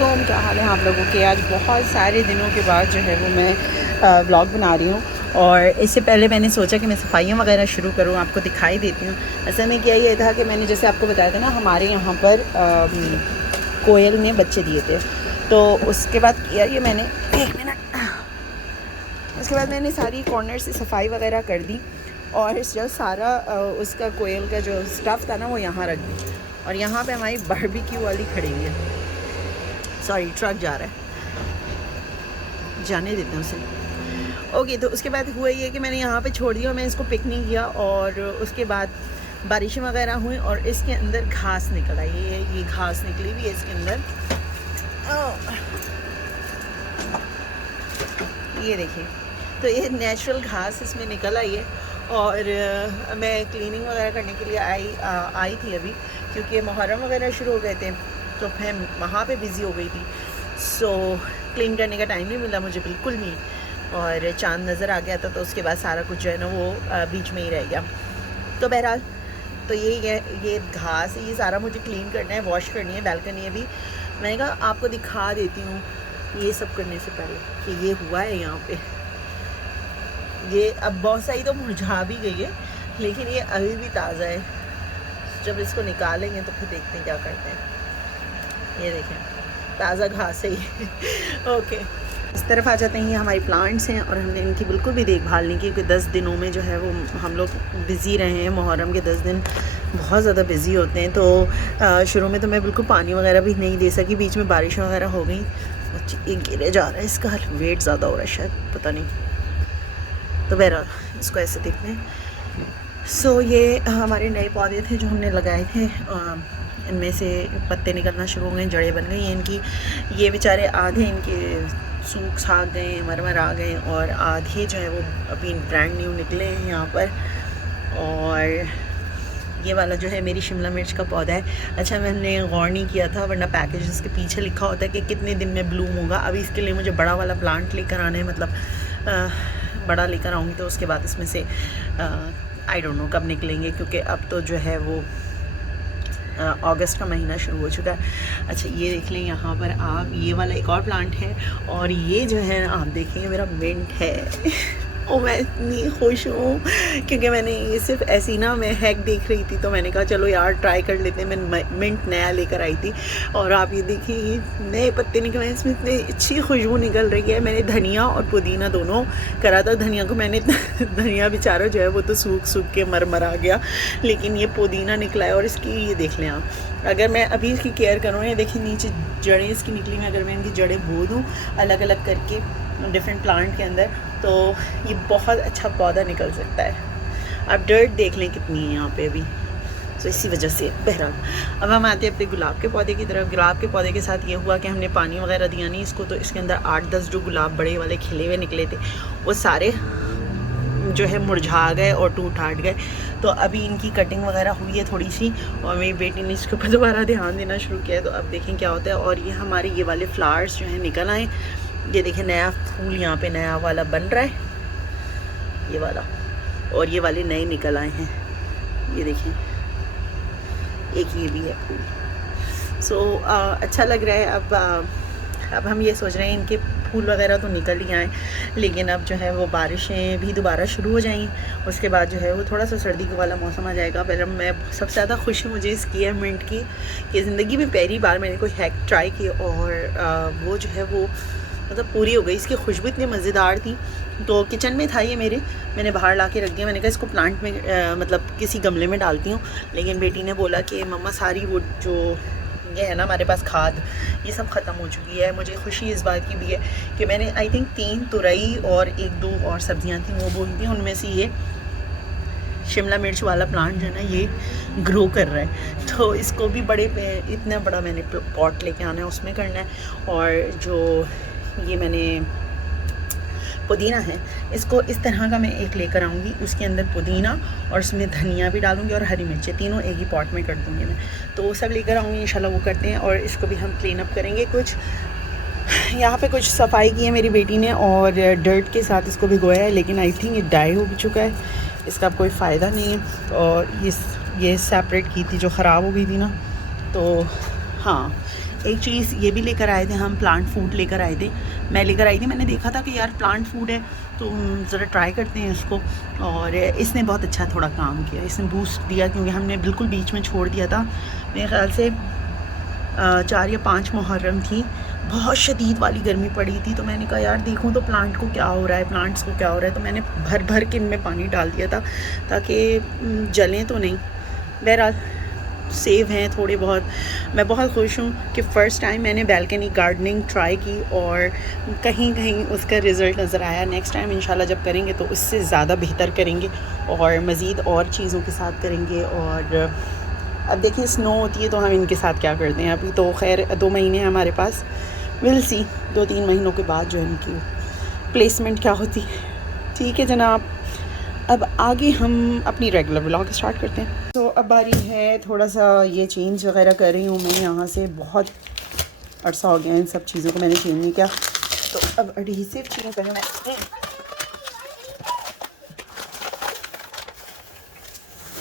वालेकुम, क्या हाल है आप लोगों के। आज बहुत सारे दिनों के बाद जो है वो मैं व्लॉग बना रही हूँ। और इससे पहले मैंने सोचा कि मैं सफाइयाँ वगैरह शुरू करूँ, आपको दिखाई देती हूँ। असल में क्या ये था कि मैंने जैसे आपको बताया था ना, हमारे यहाँ पर कोयल ने बच्चे दिए थे। तो उसके बाद किया ये मैंने, एक मिनट, उसके बाद मैंने सारी कॉर्नर से सफाई वगैरह कर दी। और जो सारा उसका कोयल का जो स्टफ़ था ना वो यहाँ रख दी। और यहाँ पे हमारी बारबेक्यू वाली खड़ी हुई है, सॉरी ट्रक जा रहा है, जाने देते हैं उसे। ओके, तो उसके बाद हुआ ये कि मैंने यहाँ पे छोड़ दिया, मैं इसको पिक नहीं किया। और उसके बाद बारिशें वगैरह हुई और इसके अंदर घास निकल आई है। ये घास निकली हुई है इसके अंदर, ये देखिए। तो ये नेचुरल घास इसमें निकल आई है। और मैं क्लीनिंग वगैरह करने के लिए आई थी अभी, क्योंकि मुहर्रम वगैरह शुरू हो गए थे तो मैं वहाँ पे बिज़ी हो गई थी। सो क्लीन करने का टाइम नहीं मिला मुझे बिल्कुल नहीं। और चांद नज़र आ गया था तो उसके बाद सारा कुछ जो है ना वो बीच में ही रह गया। तो बहरहाल तो ये घास ये सारा मुझे क्लीन करना है, वॉश करनी है। बालकनी अभी मैंने कहा आपको दिखा देती हूँ ये सब करने से पहले कि ये हुआ है यहाँ पे। ये अब बहुत सारी तो मुरझा भी गई है, लेकिन ये अभी भी ताज़ा है। जब इसको निकालेंगे तो फिर देखते हैं क्या करते हैं। ये देखें, ताज़ा घास है ये। ओके, इस तरफ आ जाते हैं। ये हमारी प्लांट्स हैं और हमने इनकी बिल्कुल भी देखभाल नहीं की, क्योंकि 10 दिनों में जो है वो हम लोग बिज़ी रहे हैं। मुहर्रम के 10 दिन बहुत ज़्यादा बिज़ी होते हैं। तो शुरू में तो मैं बिल्कुल पानी वगैरह भी नहीं दे सकी, बीच में बारिश वगैरह हो गई। बच्चे ये गिरे जा रहा है, इसका वेट ज़्यादा हो रहा है शायद, पता नहीं। तो बहरहाल इसको ऐसे देखते हैं। सो ये हमारे नए पौधे थे जो हमने लगाए थे, इनमें से पत्ते निकलना शुरू हो गए, जड़ें बन गई हैं इनकी। ये बेचारे आधे इनके सूख साख गए, मरमर आ गए, और आधे जो है वो अभी ब्रांड न्यू निकले हैं यहाँ पर। और ये वाला जो है मेरी शिमला मिर्च का पौधा है। अच्छा, मैंने गौर नहीं किया था, वरना पैकेज के पीछे लिखा होता है कि कितने दिन में ब्लूम होगा। अभी इसके लिए मुझे बड़ा वाला प्लांट लेकर आना है, मतलब बड़ा लेकर आऊँगी तो उसके बाद इसमें से आई डोंट नो कब निकलेंगे, क्योंकि अब तो जो है वो अगस्त का महीना शुरू हो चुका है। अच्छा, ये देख लें यहाँ पर आप, ये वाला एक और प्लांट है। और ये जो है आप देखेंगे मेरा मिंट है। ओ, मैं इतनी खुश हूँ क्योंकि मैंने ये सिर्फ ऐसी ना, मैं हैक देख रही थी तो मैंने कहा चलो यार ट्राई कर लेते हैं। मैं मिंट नया लेकर आई थी और आप ये देखिए ये नए पत्ते निकल रहे हैं, इसमें इतनी अच्छी खुशबू निकल रही है। मैंने धनिया और पुदीना दोनों करा था। धनिया को मैंने धनिया बेचारा जो है वो तो सूख के मर आ गया, लेकिन ये पुदीना निकला है। और इसकी ये देख लें आप, अगर मैं अभी इसकी केयर करूँ, ये देखिए नीचे जड़ें इसकी निकली हैं। अगर मैं इनकी जड़ें बो दूँ अलग अलग करके डिफरेंट प्लांट के अंदर, तो ये बहुत अच्छा पौधा निकल सकता है। आप डर्ट देख लें कितनी है यहाँ पे अभी, तो इसी वजह से। बहरहाल अब हम आते हैं अपने गुलाब के पौधे की तरफ। गुलाब के पौधे के साथ ये हुआ कि हमने पानी वगैरह दिया नहीं इसको, तो इसके अंदर 8-10 जो गुलाब बड़े वाले खिले हुए निकले थे वो सारे जो है मुरझा गए और टूट टाट गए। तो अभी इनकी कटिंग वगैरह हुई है थोड़ी सी, और मेरी बेटी ने इसके ऊपर दोबारा ध्यान देना शुरू किया है। तो अब देखें क्या होता है। और ये हमारे ये वाले फ्लावर्स जो हैं निकल आए। ये देखें नया फूल यहाँ पे नया वाला बन रहा है, ये वाला, और ये वाले नए निकल आए हैं। ये देखें एक ये भी है फूल। सो अच्छा लग रहा है। अब हम ये सोच रहे हैं इनके फूल वगैरह तो निकल ही आए, लेकिन अब जो है वो बारिशें भी दोबारा शुरू हो जाएंगी। उसके बाद जो है वो थोड़ा सा सर्दी वाला मौसम आ जाएगा। पर मैं सबसे ज़्यादा खुशी मुझे इसकी है मिंट की, कि ज़िंदगी में पहली बार मैंने कोई हैक ट्राई की और वो जो है वो मतलब पूरी हो गई। इसकी खुशबू इतनी मज़ेदार थी। तो किचन में था ये मैंने बाहर ला के रख दिया। मैंने कहा इसको प्लांट में मतलब किसी गमले में डालती हूँ, लेकिन बेटी ने बोला कि मम्मा सारी वो जो ये है ना हमारे पास खाद, ये सब ख़त्म हो चुकी है। मुझे खुशी इस बात की भी है कि मैंने आई थिंक 3 तुरई और 1-2 और सब्जियां थी वो बोई थी, उनमें से ये शिमला मिर्च वाला प्लांट जो है ना ये ग्रो कर रहा है। तो इसको भी इतना बड़ा मैंने पॉट लेके आना है, उसमें करना है। और जो ये मैंने पुदीना है, इसको इस तरह का मैं एक लेकर आऊँगी, उसके अंदर पुदीना और उसमें धनिया भी डालूँगी और हरी मिर्चें, तीनों एक ही पॉट में कर दूँगी मैं। तो वो सब लेकर आऊँगी इंशाल्लाह, वो करते हैं। और इसको भी हम क्लीन अप करेंगे। कुछ यहाँ पे कुछ सफाई की है मेरी बेटी ने और डर्ट के साथ इसको भिगोया है, लेकिन आई थिंक ये डाई हो चुका है, इसका अब कोई फ़ायदा नहीं है। और ये सेपरेट की थी जो ख़राब हो गई थी ना, तो हाँ एक चीज़ ये भी लेकर आए थे हम, प्लांट फूड लेकर आए थे, मैं लेकर आई थी। मैंने देखा था कि यार प्लांट फूड है तो ज़रा ट्राई करते हैं इसको, और इसने बहुत अच्छा थोड़ा काम किया, इसने बूस्ट दिया, क्योंकि हमने बिल्कुल बीच में छोड़ दिया था। मेरे ख्याल से 4 या 5 मुहर्रम थी, बहुत शदीद वाली गर्मी पड़ी थी, तो मैंने कहा यार देखूँ तो प्लांट को क्या हो रहा है, प्लांट्स को क्या हो रहा है। तो मैंने भर भर के इनमें पानी डाल दिया था ताकि जलें तो नहीं। बहरहाल सेव हैं थोड़े बहुत। मैं बहुत खुश हूँ कि फ़र्स्ट टाइम मैंने बैल्कनी गार्डनिंग ट्राई की और कहीं कहीं उसका रिज़ल्ट नज़र आया। नेक्स्ट टाइम इंशाल्लाह जब करेंगे तो उससे ज़्यादा बेहतर करेंगे और मज़ीद और चीज़ों के साथ करेंगे। और अब देखिए स्नो होती है तो हम इनके साथ क्या करते हैं। अभी तो खैर 2 महीने हैं हमारे पास, विल सी 2-3 महीनों के बाद जो इनकी प्लेसमेंट क्या होती है। ठीक है जनाब, अब आगे हम अपनी रेगुलर व्लॉग स्टार्ट करते हैं। तो अब बारी है थोड़ा सा ये चेंज वगैरह कर रही हूँ मैं यहाँ से, बहुत अरसा हो गया इन सब चीज़ों को मैंने चेंज नहीं किया। तो अब एडहेसिव चेंज करना है।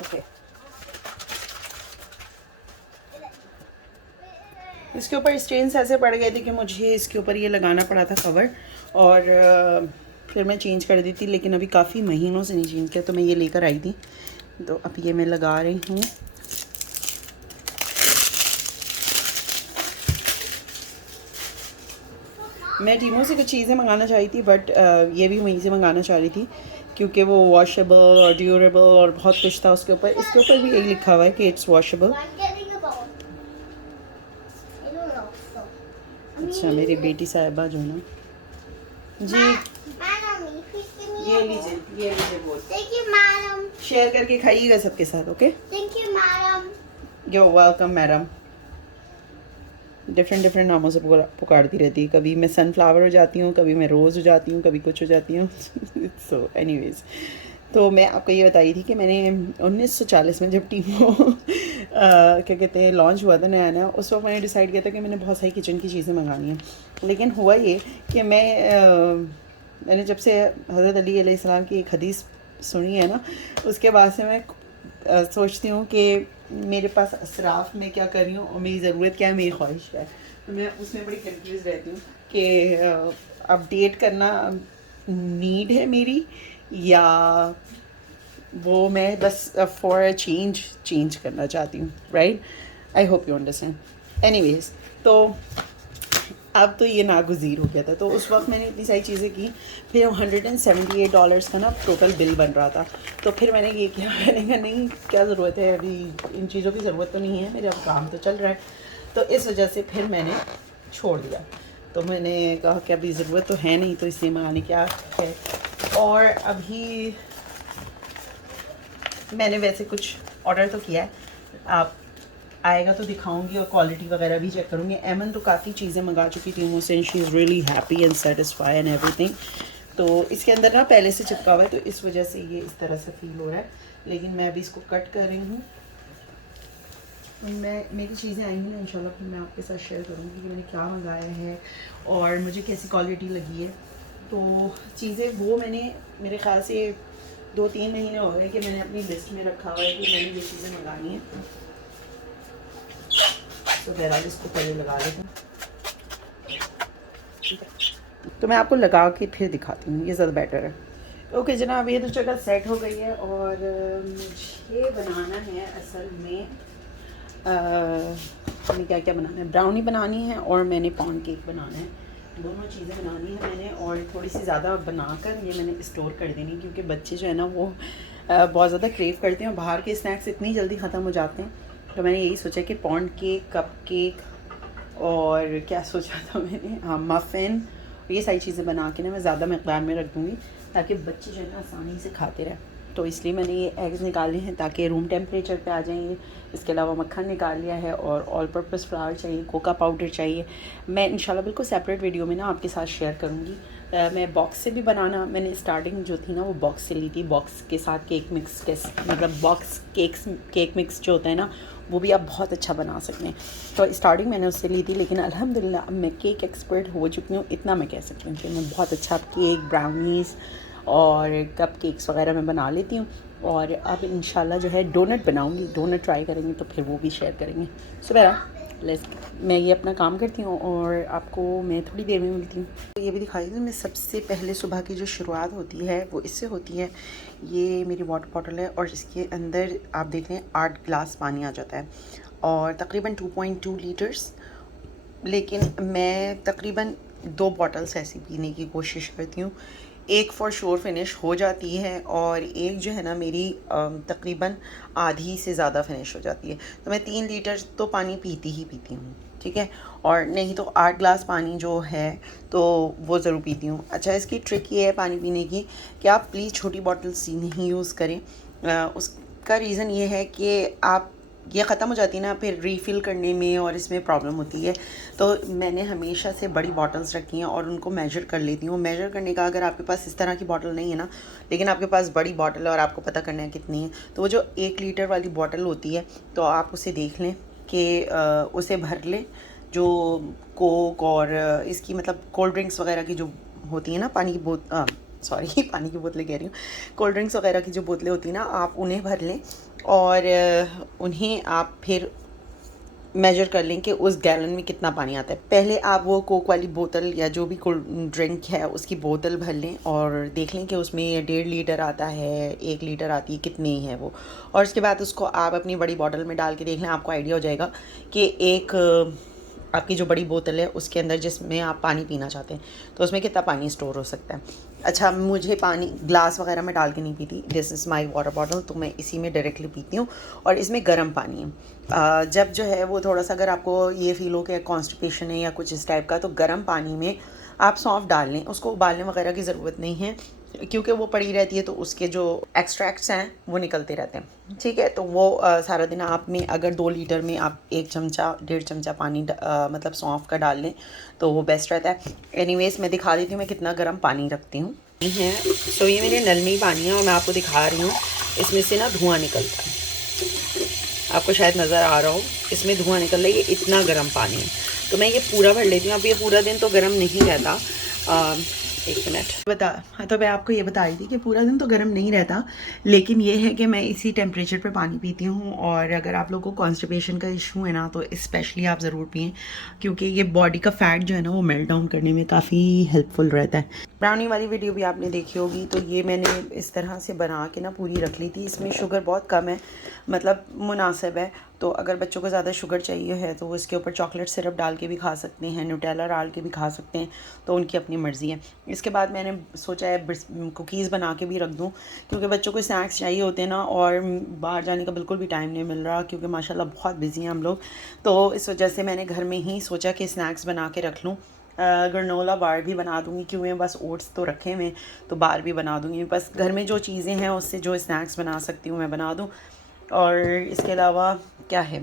ओके, इसके ऊपर स्टेन्स ऐसे पड़ गए थे कि मुझे इसके ऊपर ये लगाना पड़ा था कवर, और फिर मैं चेंज कर दी थी, लेकिन अभी काफ़ी महीनों से नहीं चेंज किया, तो मैं ये लेकर आई थी। तो अब ये मैं लगा रही हूँ। मैं टीमो से कुछ चीज़ें मंगाना चाही थी, बट ये भी वहीं से मंगाना चाह रही थी, क्योंकि वो वॉशेबल और ड्यूरेबल और बहुत कुछ था उसके ऊपर। इसके ऊपर भी यही लिखा हुआ है कि इट्स वॉशेबल। अच्छा, मेरी बेटी साहिबा जो है ना जी, ये लीजिए बोल, शेयर करके खाइएगा सबके साथ। Okay, thank you madam. You welcome madam. Different नामों से पुकारती रहती है, कभी मैं सनफ्लावर हो जाती हूँ, कभी मैं रोज़ हो जाती हूँ, कभी कुछ हो जाती हूँ। सो एनीवेज, तो मैं आपको ये बताई थी कि मैंने 1940 में जब टीमो क्या कहते हैं लॉन्च हुआ था नया, उस वक्त मैंने डिसाइड किया था कि मैंने बहुत सारी किचन की चीज़ें मंगानी हैं। लेकिन हुआ ये कि मैंने जब से हज़रत अली अलैहिस्सलाम की एक हदीस सुनी है ना, उसके बाद से मैं सोचती हूँ कि मेरे पास असराफ में क्या कर रही हूँ और मेरी ज़रूरत क्या है, मेरी ख्वाहिश क्या है। तो मैं उसमें बड़ी कंफ्यूज रहती हूँ कि अपडेट करना नीड है मेरी, या वो मैं बस फॉर अ चेंज करना चाहती हूँ। Right, I hope you understand. Anyways, तो अब तो ये नागुज़ीर हो गया था, तो उस वक्त मैंने इतनी सारी चीज़ें की। फिर $178 का ना टोटल बिल बन रहा था। तो फिर मैंने ये किया, मैंने कहा नहीं क्या ज़रूरत है, अभी इन चीज़ों की ज़रूरत तो नहीं है, मेरा काम तो चल रहा है। तो इस वजह से फिर मैंने छोड़ दिया। तो मैंने कहा कि अभी ज़रूरत तो है नहीं, तो इसलिए मंगाने क्या है। और अभी मैंने वैसे कुछ ऑर्डर तो किया है, आप आएगा तो दिखाऊंगी और क्वालिटी वगैरह भी चेक करूँगी। एमन तो काफ़ी चीज़ें मंगा चुकी थी मुझसे, she is really happy and satisfy and everything. तो इसके अंदर ना पहले से चिपका हुआ है, तो इस वजह से ये इस तरह से फील हो रहा है। लेकिन मैं अभी इसको कट कर रही हूँ। मेरी चीज़ें आई हैं ना, इंशाल्लाह फिर मैं आपके साथ शेयर करूँगी कि मैंने क्या मंगाया है और मुझे कैसी क्वालिटी लगी है। तो चीज़ें वो मैंने, मेरे ख्याल से 2-3 महीने हो गए कि मैंने अपनी लिस्ट में रखा हुआ है कि मैंने ये चीज़ें मंगानी हैं। तो बहरहाल इसको पहले लगा लेते हैं, ठीक है। तो मैं आपको लगा के फिर दिखाती हूँ, ये ज़्यादा बेटर है। ओके जनाब, ये तो जगह सेट हो गई है और मुझे बनाना है असल में हमें क्या क्या बनाना है। ब्राउनी बनानी है और मैंने पाउंड केक बनाना है, दोनों चीज़ें बनानी है मैंने। और थोड़ी सी ज़्यादा बनाकर ये मैंने स्टोर कर देनी, क्योंकि बच्चे जो है ना वो बहुत ज़्यादा क्रेव करते हैं और बाहर के स्नैक्स इतनी जल्दी ख़त्म हो जाते हैं। तो मैंने यही सोचा कि पाउंड केक, कप केक और क्या सोचा था मैंने, हाँ मफ़िन, ये सारी चीज़ें बना के ना मैं ज़्यादा मकदार में रख दूँगी ताकि बच्चे जो है ना आसानी से खाते रहें। तो इसलिए मैंने ये एग्स निकाले हैं ताकि रूम टेम्परेचर पे आ जाएंगे। इसके अलावा मक्खन निकाल लिया है और ऑल पर्पस फ्लावर चाहिए, कोका पाउडर चाहिए। मैं इंशाल्लाह बिल्कुल सेपरेट वीडियो में ना आपके साथ शेयर करूँगी। मैं बॉक्स से भी बनाना, मैंने स्टार्टिंग जो थी ना वो बॉक्स से ली थी। बॉक्स के साथ केक मिक्स के, मतलब बॉक्स केक मिक्स जो होता है ना वो भी आप बहुत अच्छा बना सकते हैं। तो स्टार्टिंग मैंने उससे ली थी, लेकिन अल्हम्दुलिल्लाह अब मैं केक एक्सपर्ट हो चुकी हूँ। इतना मैं कह सकती हूँ कि मैं बहुत अच्छा केक, ब्राउनीज़ और कप केक्स वगैरह मैं बना लेती हूँ। और अब इंशाल्लाह जो है डोनट बनाऊँगी, डोनट ट्राई करेंगे तो फिर वो भी शेयर करेंगे। सो बहरहाल मैं ये अपना काम करती हूँ और आपको मैं थोड़ी देर में मिलती हूँ। तो ये भी दिखाई दूँ मैं, सबसे पहले सुबह की जो शुरुआत होती है वो इससे होती है। ये मेरी वाटर बॉटल है और इसके अंदर आप देख लें 8 गिलास पानी आ जाता है और तकरीबन 2.2 लीटर्स, लेकिन मैं तकरीबन 2 बॉटल्स ऐसी पीने की कोशिश करती हूँ। एक फ़ॉर श्योर फिनिश हो जाती है और एक जो है ना मेरी तकरीबन आधी से ज़्यादा फिनिश हो जाती है। तो मैं 3 लीटर तो पानी पीती ही पीती हूँ, ठीक है, और नहीं तो 8 ग्लास पानी जो है तो वो ज़रूर पीती हूँ। अच्छा, इसकी ट्रिक ये है पानी पीने की कि आप प्लीज़ छोटी बॉटल्स नहीं यूज़ करें। उसका रीज़न ये है कि आप ये ख़त्म हो जाती है ना, फिर रीफ़िल करने में और इसमें प्रॉब्लम होती है। तो मैंने हमेशा से बड़ी बॉटल्स रखी हैं और उनको मेजर कर लेती हूँ। मेजर करने का, अगर आपके पास इस तरह की बॉटल नहीं है ना, लेकिन आपके पास बड़ी बॉटल है और आपको पता करना है कितनी है, तो वो जो 1 लीटर वाली बॉटल होती है तो आप उसे देख लें कि उसे भर लें। जो कोक और इसकी मतलब कोल्ड ड्रिंक्स वगैरह की जो होती है ना, पानी की पानी की बोतलें कह रही हूँ, कोल्ड ड्रिंक्स वगैरह की जो बोतलें होती हैं ना, आप उन्हें भर लें और उन्हें आप फिर मेजर कर लें कि उस गैलन में कितना पानी आता है। पहले आप वो कोक वाली बोतल या जो भी कोल्ड ड्रिंक है उसकी बोतल भर लें और देख लें कि उसमें 1.5 लीटर आता है, 1 लीटर आती है, कितनी है वो, और उसके बाद उसको आप अपनी बड़ी बोतल में डाल के देख लें। आपको आइडिया हो जाएगा कि एक आपकी जो बड़ी बोतल है उसके अंदर जिसमें आप पानी पीना चाहते हैं तो उसमें कितना पानी स्टोर हो सकता है। अच्छा, मुझे पानी ग्लास वगैरह में डाल के नहीं पीती, this is my water bottle, तो मैं इसी में डायरेक्टली पीती हूँ और इसमें गर्म पानी है। जब जो है वो थोड़ा सा, अगर आपको ये फील हो कि कॉन्स्टिपेशन है या कुछ इस टाइप का, तो गर्म पानी में आप सौंफ डाल लें। उसको उबालने वगैरह की ज़रूरत नहीं है क्योंकि वो पड़ी रहती है तो उसके जो एक्सट्रैक्ट्स हैं वो निकलते रहते हैं, ठीक है। तो वो सारा दिन आप में अगर 2 लीटर में आप 1 चमचा 1.5 चमचा पानी मतलब सौंफ का डाल लें तो वो बेस्ट रहता है। एनीवेज, मैं दिखा देती हूँ मैं कितना गर्म पानी रखती हूँ। तो ये मेरे नल में ही पानी है और मैं आपको दिखा रही हूँ, इसमें से ना धुआँ निकलता है, आपको शायद नज़र आ रहा हो, इसमें धुआँ निकल रहा है। ये इतना गर्म पानी है तो मैं ये पूरा भर लेती हूँ। अब ये पूरा दिन तो गर्म नहीं रहता, एक मिनट हाँ, तो मैं आपको ये बता रही थी कि पूरा दिन तो गर्म नहीं रहता, लेकिन ये है कि मैं इसी टेम्परेचर पे पानी पीती हूँ। और अगर आप लोगों को कॉन्स्टिपेशन का इशू है ना तो स्पेशली आप ज़रूर पिएं, क्योंकि ये बॉडी का फ़ैट जो है ना वो मेल्ट डाउन करने में काफ़ी हेल्पफुल रहता है। ब्राउनी वाली वीडियो भी आपने देखी होगी, तो ये मैंने इस तरह से बना के ना पूरी रख ली थी। इसमें शुगर बहुत कम है, मतलब मुनासिब है। तो अगर बच्चों को ज़्यादा शुगर चाहिए है तो वो इसके ऊपर चॉकलेट सिरप डाल के भी खा सकते हैं, न्यूटेला डाल के भी खा सकते हैं, तो उनकी अपनी मर्ज़ी है। इसके बाद मैंने सोचा है कुकीज़ बना के भी रख दूं, क्योंकि बच्चों को स्नैक्स चाहिए होते हैं ना, और बाहर जाने का बिल्कुल भी टाइम नहीं मिल रहा क्योंकि माशाल्लाह बहुत बिजी हैं हम लोग। तो इस वजह से मैंने घर में ही सोचा कि स्नैक्स बना के रख लूँ। ग्रेनोला बार भी बना दूँगी, क्यों मैं बस ओट्स तो रखे हुए, तो बार भी बना दूँगी। बस घर में जो चीज़ें हैं उससे जो स्नैक्स बना सकती हूँ मैं बना दूँ। और इसके अलावा क्या है,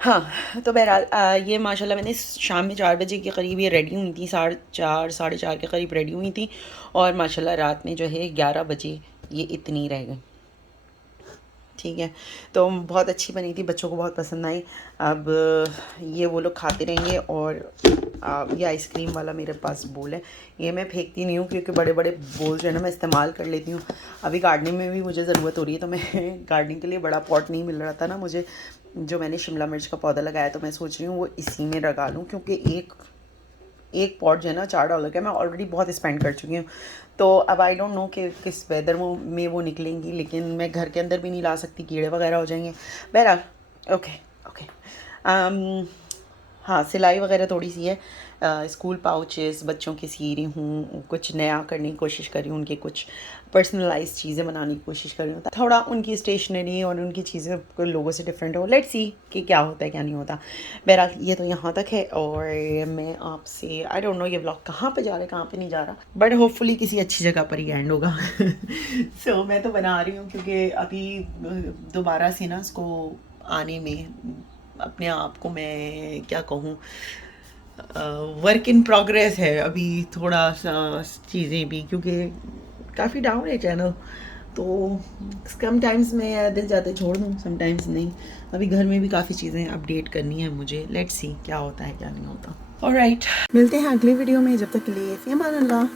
हाँ, तो बहरहाल ये माशाल्लाह मैंने शाम में 4 बजे के करीब ये रेडी हुई थी, 4:30 साढ़े 4 के करीब रेडी हुई थी, और माशाल्लाह रात में जो है 11 बजे ये इतनी रह गई, ठीक है। तो बहुत अच्छी बनी थी, बच्चों को बहुत पसंद आई। अब ये वो लोग खाते रहेंगे। और ये आइसक्रीम वाला मेरे पास बोल है, ये मैं फेंकती नहीं हूँ क्योंकि बड़े बड़े बोल जो है ना मैं इस्तेमाल कर लेती हूँ। अभी गार्डनिंग में भी मुझे ज़रूरत हो रही है, तो मैं गार्डनिंग के लिए बड़ा पॉट नहीं मिल रहा था ना मुझे, जो मैंने शिमला मिर्च का पौधा लगाया, तो मैं सोच रही हूँ वो इसी में लगा लूँ, क्योंकि एक पॉट जो है ना $4 का, मैं ऑलरेडी बहुत स्पेंड कर चुकी हूँ। तो अब आई डोंट नो कि किस वेदर में वो निकलेंगी, लेकिन मैं घर के अंदर भी नहीं ला सकती, कीड़े वगैरह हो जाएंगे। बहरहाल ओके। हाँ, सिलाई वगैरह थोड़ी सी है, स्कूल पाउचेस बच्चों के सी रही हूँ, कुछ नया करने की कोशिश कर रही हूँ, उनके कुछ पर्सनलाइज चीज़ें बनाने की कोशिश कर रही हूँ, थोड़ा उनकी स्टेशनरी और उनकी चीज़ें लोगों से डिफरेंट हो। लेट्स सी कि क्या होता है क्या नहीं होता। बहरहाल ये तो यहाँ तक है, और मैं आपसे आई डोंट नो ये व्लॉग कहाँ पे जा रहा है कहाँ पे नहीं जा रहा, बट होपफुली किसी अच्छी जगह पर ही एंड होगा। सो मैं तो बना रही हूँ क्योंकि अभी दोबारा से ना इसको आने में अपने आप को मैं क्या कहूँ, वर्क इन प्रोग्रेस है अभी थोड़ा सा चीज़ें भी, क्योंकि काफ़ी डाउन है चैनल। तो समटाइम्स मैं दिल चाहते छोड़ दूँ, समटाइम्स नहीं। अभी घर में भी काफ़ी चीज़ें अपडेट करनी है मुझे, लेट्स सी क्या होता है क्या नहीं होता। ऑलराइट, मिलते हैं अगली वीडियो में, जब तक के लिए फ़ी अमान अल्लाह।